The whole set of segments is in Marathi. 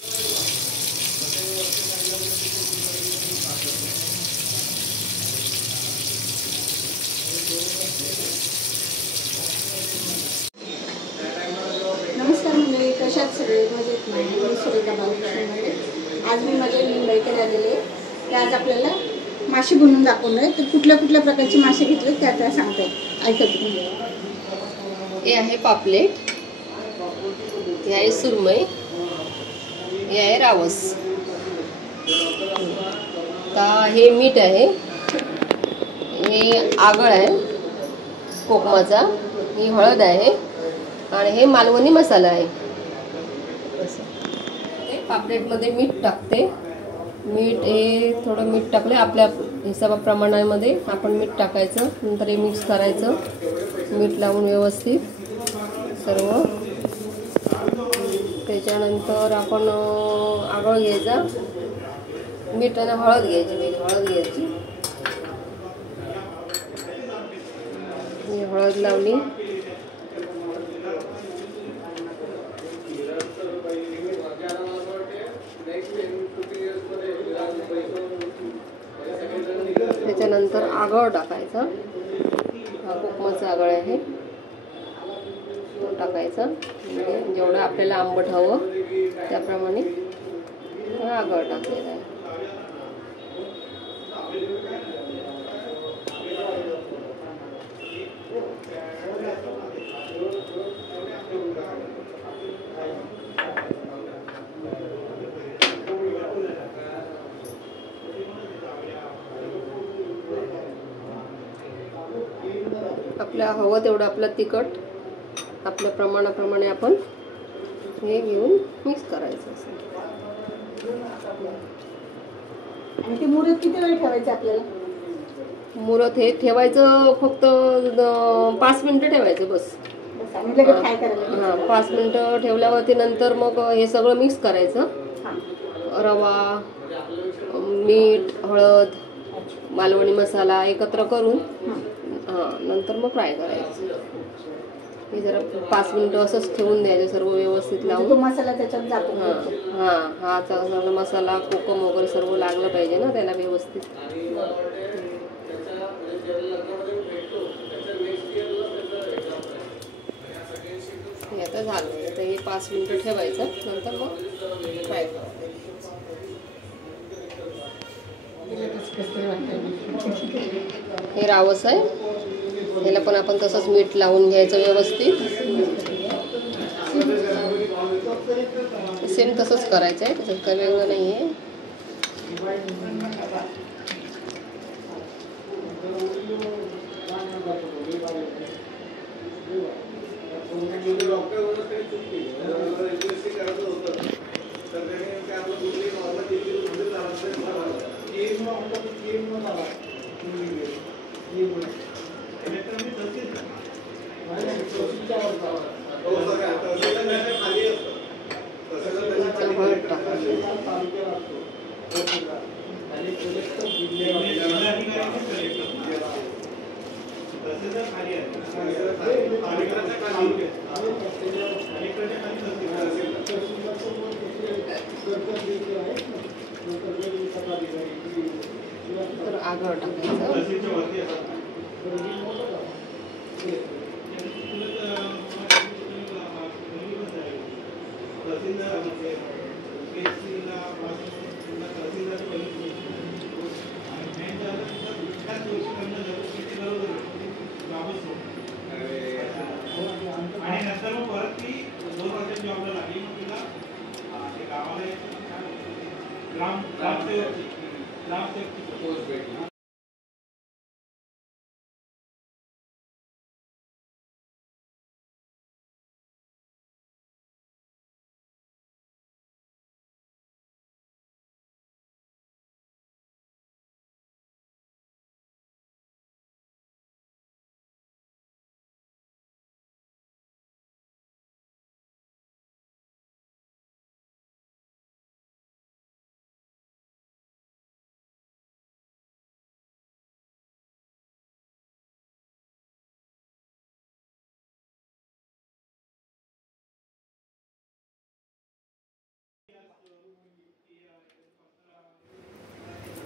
नमस्कार मंडळी, कशात सगळे मजेत ना? मी सुरेखा बालकृष्णमध्ये. आज मी माझ्या मुंबईकडे आलेले. ते आज आपल्याला मासे बनवून दाखवणार आहे. तर कुठल्या कुठल्या प्रकारचे मासे घेतले त्या सांगताय, ऐका तुम्ही. हे आहे पापलेट, हे आहे सुरमई, हे आहे रावस. हे मीठ आहे, हे आगळ आहे कोकमाचा, ही हळद आहे आणि हे मालवणी मसाला आहे. पापलेटमध्ये मीठ टाकते. मीठ हे थोडं मीठ टाकले आपल्या हिशोबाप्रमाणामध्ये आपण मीठ टाकायचं. नंतर हे मिक्स करायचं, मीठ लावून व्यवस्थित सर्व. त्याच्यानंतर आपण आगळ घ्यायचा, मीठ आणि हळद घ्यायची. हळद लावली, त्याच्यानंतर आगळ टाकायचा. हा कोकमाचा आगळ आहे, तो टाकायचा. म्हणजे जेवढं आपल्याला आंबट हवं त्याप्रमाणे आगळ टाकलेला आहे. आपल्या हवं तेवढं आपलं तिखट आपल्या प्रमाणाप्रमाणे आपण हे घेऊन मिक्स करायचं. आणि ते मुरत किती वेळ ठेवायचं आपल्याला? मुरत हे ठेवायचं फक्त 5 मिनिटं ठेवायचं बस. हां, 5 मिनिटं ठेवल्यावरती नंतर मग हे सगळं मिक्स करायचं. रवा, मीठ, हळद, मालवणी मसाला एकत्र करून नंतर मग फ्राय करायचं. हे जरा 5 मिनिटं असंच ठेवून द्यायचं सर्व व्यवस्थित लावून. मसाला त्याच्यात जातो. हा सगळा मसाला कोकम वगैरे सर्व लागलं पाहिजे ना त्याला व्यवस्थित. हे आता झालं. आता हे 5 मिनिटं ठेवायचं, नंतर मग फ्राय करायचं. हे रावस आहे, ह्याला पण आपण तसंच मीठ लावून घ्यायचं व्यवस्थित. सेम तसंच करायचं आहे, त्याच्यात काही वेगळं नाही आहे. तर आगळ टाकायचं. आणि नंतर मग परत ती 2 वर्षात जॉबला लागली. मग तिला ते गावाला ग्रामसेवक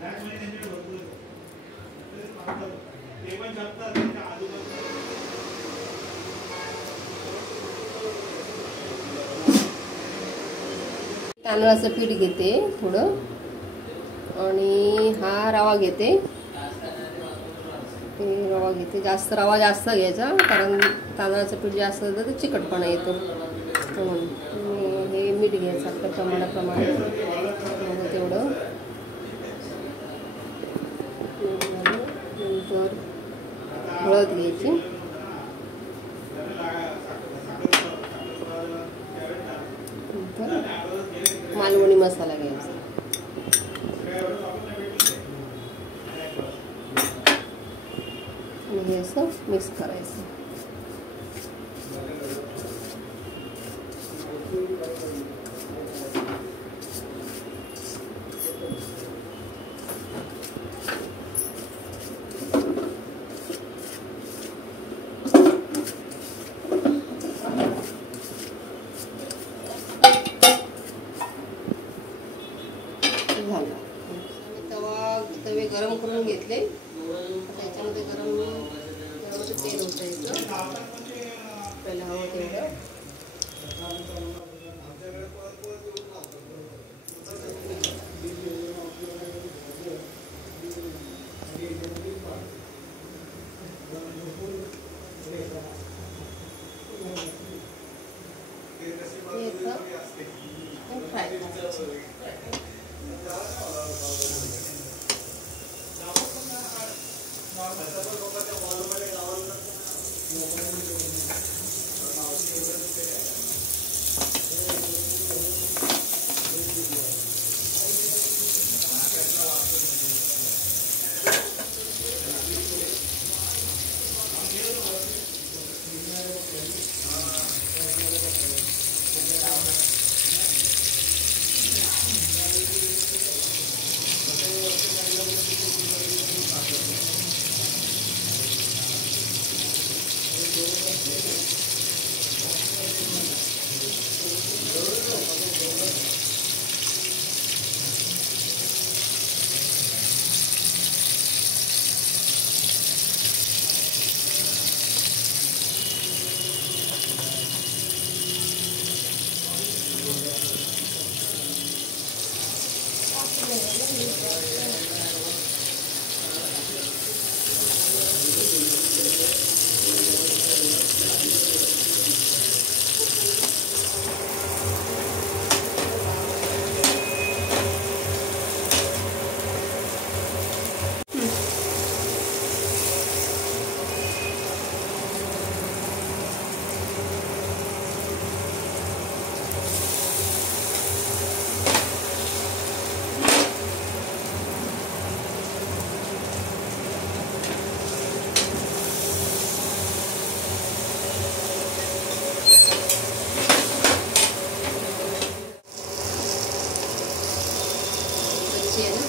त्याचवेळी त्यांच्याकडे भरपूर येतो. ते पण जपतात त्यांच्या आजूबाजूला. तांदळाचं पीठ घेते थोडं आणि हा रवा घेते. रवा घेते, जास्त रवा जास्त घ्यायचा कारण तांदळाचं पीठ जास्त असलं तर चिकटपणा येतो म्हणून. हे मीठ घ्यायचं आपल्या प्रमाणाप्रमाणे तेवढं. नंतर हळद घ्यायची, नंतर मालवणी मसाला घ्यायचा, आणि हे असं मिक्स करायचं. तवे गरम करून घेतले, त्याच्यामध्ये गरम तेल ओतायचं पहिला हवं तेवढं. फ्राय करायचं. आहे ना.